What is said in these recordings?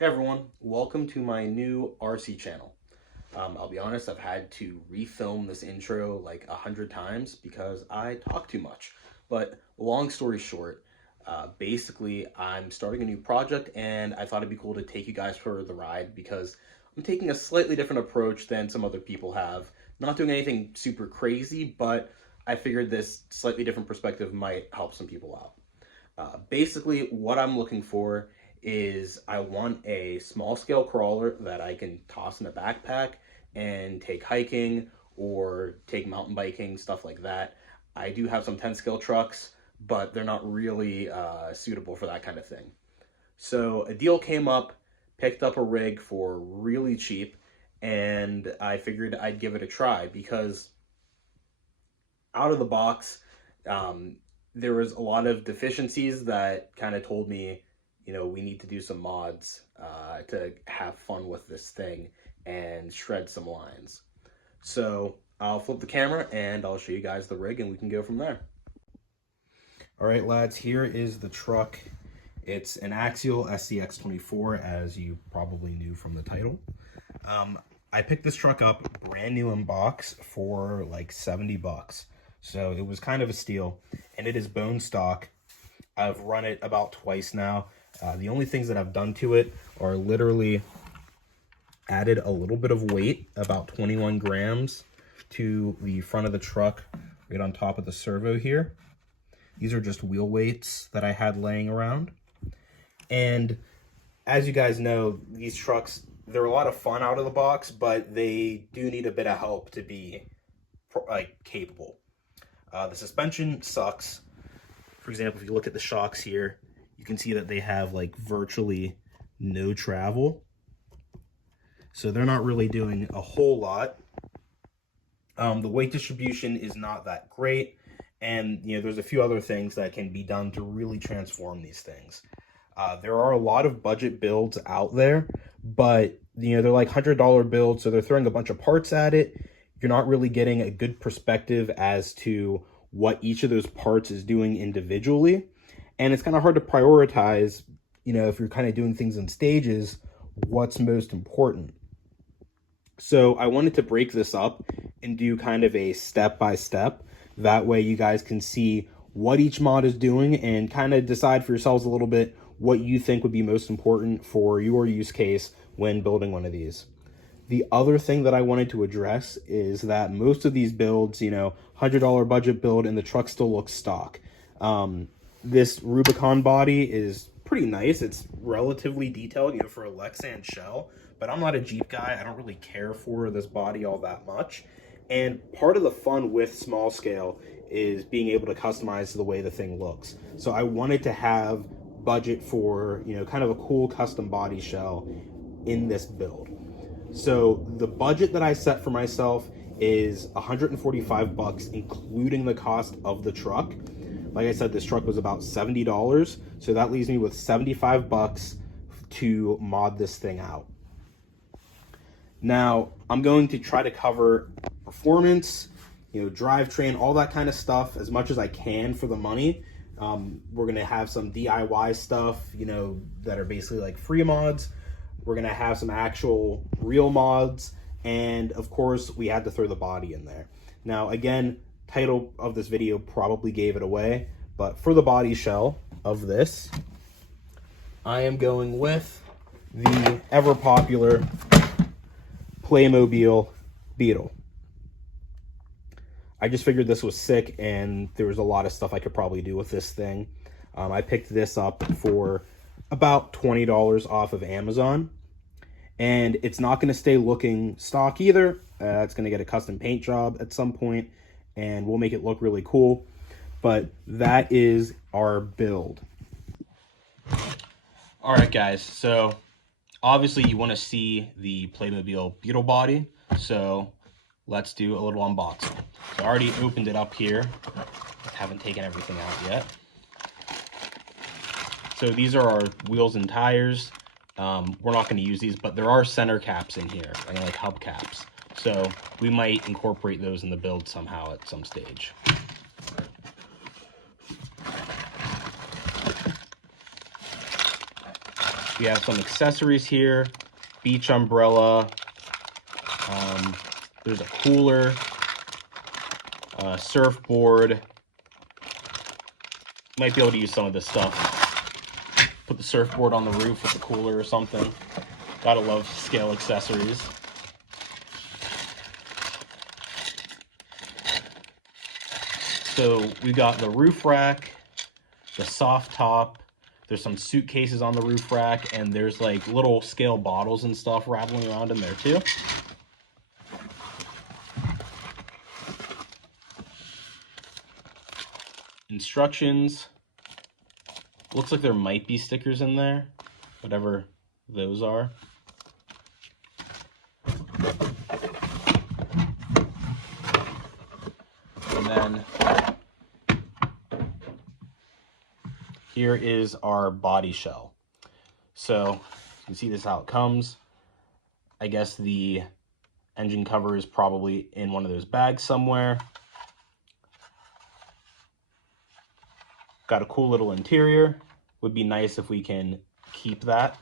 Hey everyone, welcome to my new RC channel. I'll be honest, I've had to refilm this intro like 100 times because I talk too much. But long story short, basically I'm starting a new project and I thought it'd be cool to take you guys for the ride because I'm taking a slightly different approach than some other people have. Not doing anything super crazy, but I figured this slightly different perspective might help some people out. Basically, what I'm looking for is I want a small scale crawler that I can toss in a backpack and take hiking or take mountain biking, stuff like that. I do have some 10 scale trucks, but they're not really suitable for that kind of thing. So a deal came up, picked up a rig for really cheap, and I figured I'd give it a try because out of the box, um, there was a lot of deficiencies that kind of told me, we need to do some mods to have fun with this thing and shred some lines. So I'll flip the camera and I'll show you guys the rig and we can go from there. All right, lads, here is the truck. It's an Axial SCX24, as you probably knew from the title. I picked this truck up brand new in box for like 70 bucks. So it was kind of a steal, and it is bone stock. I've run it about twice now. The only things that I've done to it are literally added a little bit of weight, about 21 grams, to the front of the truck, right on top of the servo here. These are just wheel weights that I had laying around. And as you guys know, these trucks, they're a lot of fun out of the box, but they do need a bit of help to be capable. The suspension sucks. For example, if you look at the shocks here, you can see that they have like virtually no travel. So they're not really doing a whole lot. The weight distribution is not that great. And, there's a few other things that can be done to really transform these things. There are a lot of budget builds out there, but, they're like $100 builds. So they're throwing a bunch of parts at it. You're not really getting a good perspective as to what each of those parts is doing individually. And it's kind of hard to prioritize, if you're kind of doing things in stages, what's most important. So I wanted to break this up and do kind of a step-by-step. That way you guys can see what each mod is doing and kind of decide for yourselves a little bit what you think would be most important for your use case when building one of these. The other thing that I wanted to address is that most of these builds, $100 budget build, and the truck still looks stock. This Rubicon body is pretty nice. It's relatively detailed, for a Lexan shell, but I'm not a Jeep guy. I don't really care for this body all that much. And part of the fun with small scale is being able to customize the way the thing looks. So I wanted to have budget for, kind of a cool custom body shell in this build. So the budget that I set for myself is 145 bucks, including the cost of the truck. Like I said, this truck was about $70, so that leaves me with 75 bucks to mod this thing out. Now, I'm going to try to cover performance, drivetrain, all that kind of stuff as much as I can for the money. We're going to have some DIY stuff, that are basically like free mods. We're going to have some actual real mods. And of course, we had to throw the body in there. Now, again, title of this video probably gave it away. But for the body shell of this, I am going with the ever popular Playmobil Beetle. I just figured this was sick and there was a lot of stuff I could probably do with this thing. I picked this up for about $20 off of Amazon. And it's not going to stay looking stock either. It's going to get a custom paint job at some point, and we'll make it look really cool. But that is our build. All right, guys. So obviously you want to see the Playmobil Beetle body. So let's do a little unboxing. So I already opened it up here. Haven't taken everything out yet. So these are our wheels and tires. We're not going to use these, but there are center caps in here, and like hubcaps. So we might incorporate those in the build somehow at some stage. We have some accessories here, beach umbrella, there's a cooler, surfboard. Might be able to use some of this stuff. Put the surfboard on the roof with the cooler or something. Gotta love scale accessories. So we got the roof rack, the soft top, there's some suitcases on the roof rack, and there's like little scale bottles and stuff rattling around in there too. Instructions. Looks like there might be stickers in there, whatever those are. And then here is our body shell. So you can see this how it comes. I guess the engine cover is probably in one of those bags somewhere. Got a cool little interior. Would be nice if we can keep that,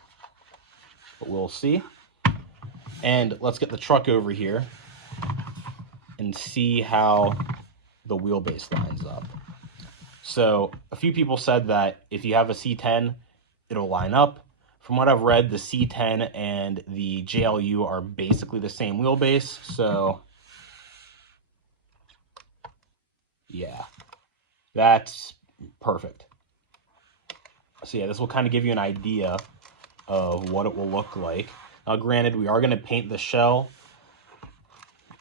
but we'll see. And let's get the truck over here and see how the wheelbase lines up. So a few people said that if you have a C10, it'll line up. From what I've read, the C10 and the JLU are basically the same wheelbase. So yeah, that's perfect. So yeah, this will kind of give you an idea of what it will look like. Now, granted, we are going to paint the shell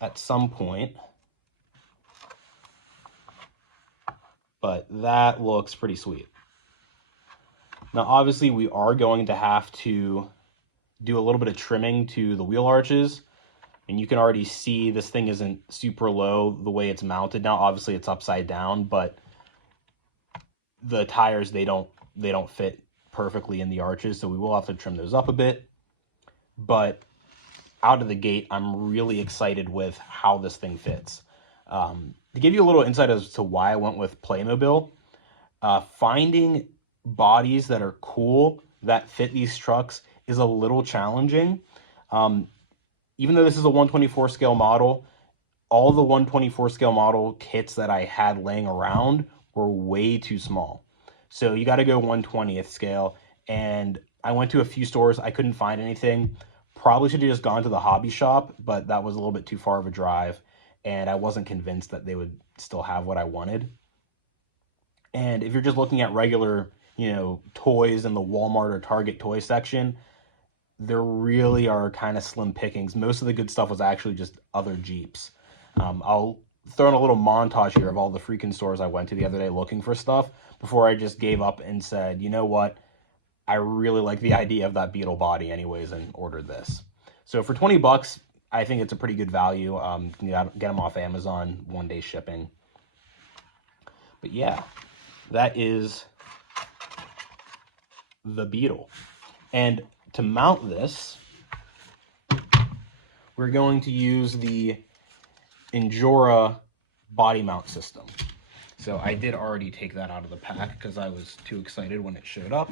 at some point, but that looks pretty sweet. Now, obviously, we are going to have to do a little bit of trimming to the wheel arches, and you can already see this thing isn't super low the way it's mounted now. Obviously, it's upside down, but the tires, they don't fit perfectly in the arches, so we will have to trim those up a bit. But out of the gate, I'm really excited with how this thing fits. To give you a little insight as to why I went with Playmobil, finding bodies that are cool that fit these trucks is a little challenging. Even though this is a 1/24 scale model, all the 1/24 scale model kits that I had laying around were way too small. So you got to go 1/20th scale. And I went to a few stores. I couldn't find anything. Probably should have just gone to the hobby shop, but that was a little bit too far of a drive. And I wasn't convinced that they would still have what I wanted. And if you're just looking at regular, toys in the Walmart or Target toy section, there really are kind of slim pickings. Most of the good stuff was actually just other Jeeps. I'll throw in a little montage here of all the freaking stores I went to the other day looking for stuff before I just gave up and said, you know what? I really like the idea of that Beetle body anyways and ordered this. So for 20 bucks, I think it's a pretty good value. You can get them off Amazon, 1-day shipping. But yeah, that is the Beetle. And to mount this, we're going to use the Injora body mount system. So I did already take that out of the pack because I was too excited when it showed up.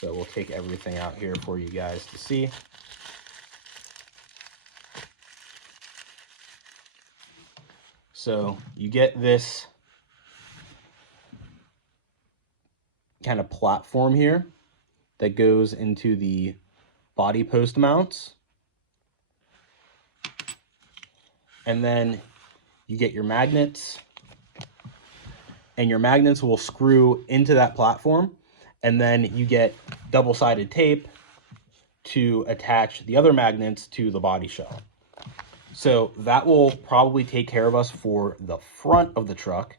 So we'll take everything out here for you guys to see. So you get this kind of platform here that goes into the body post mounts. And then you get your magnets, and your magnets will screw into that platform. And then you get double-sided tape to attach the other magnets to the body shell. So that will probably take care of us for the front of the truck.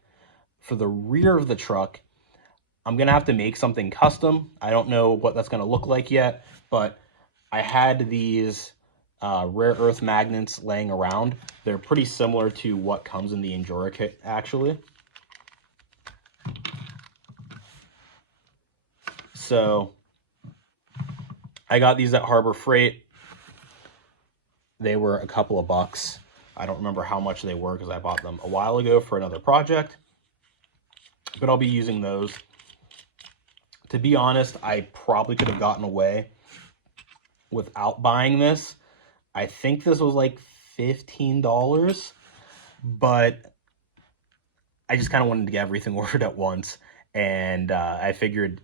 For the rear of the truck, I'm going to have to make something custom. I don't know what that's going to look like yet, but I had these rare earth magnets laying around. They're pretty similar to what comes in the Injora kit, actually. So I got these at Harbor Freight. They were a couple of bucks. I don't remember how much they were because I bought them a while ago for another project, but I'll be using those. To be honest, I probably could have gotten away without buying this. I think this was like $15, but I just kind of wanted to get everything ordered at once. And I figured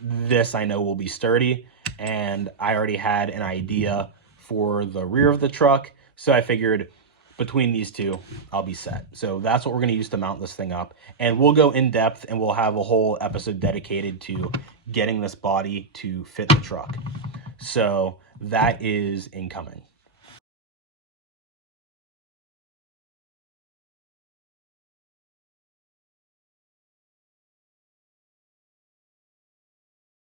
this I know will be sturdy, and I already had an idea for the rear of the truck. So I figured between these two, I'll be set. So that's what we're going to use to mount this thing up. And we'll go in depth and we'll have a whole episode dedicated to getting this body to fit the truck. So that is incoming.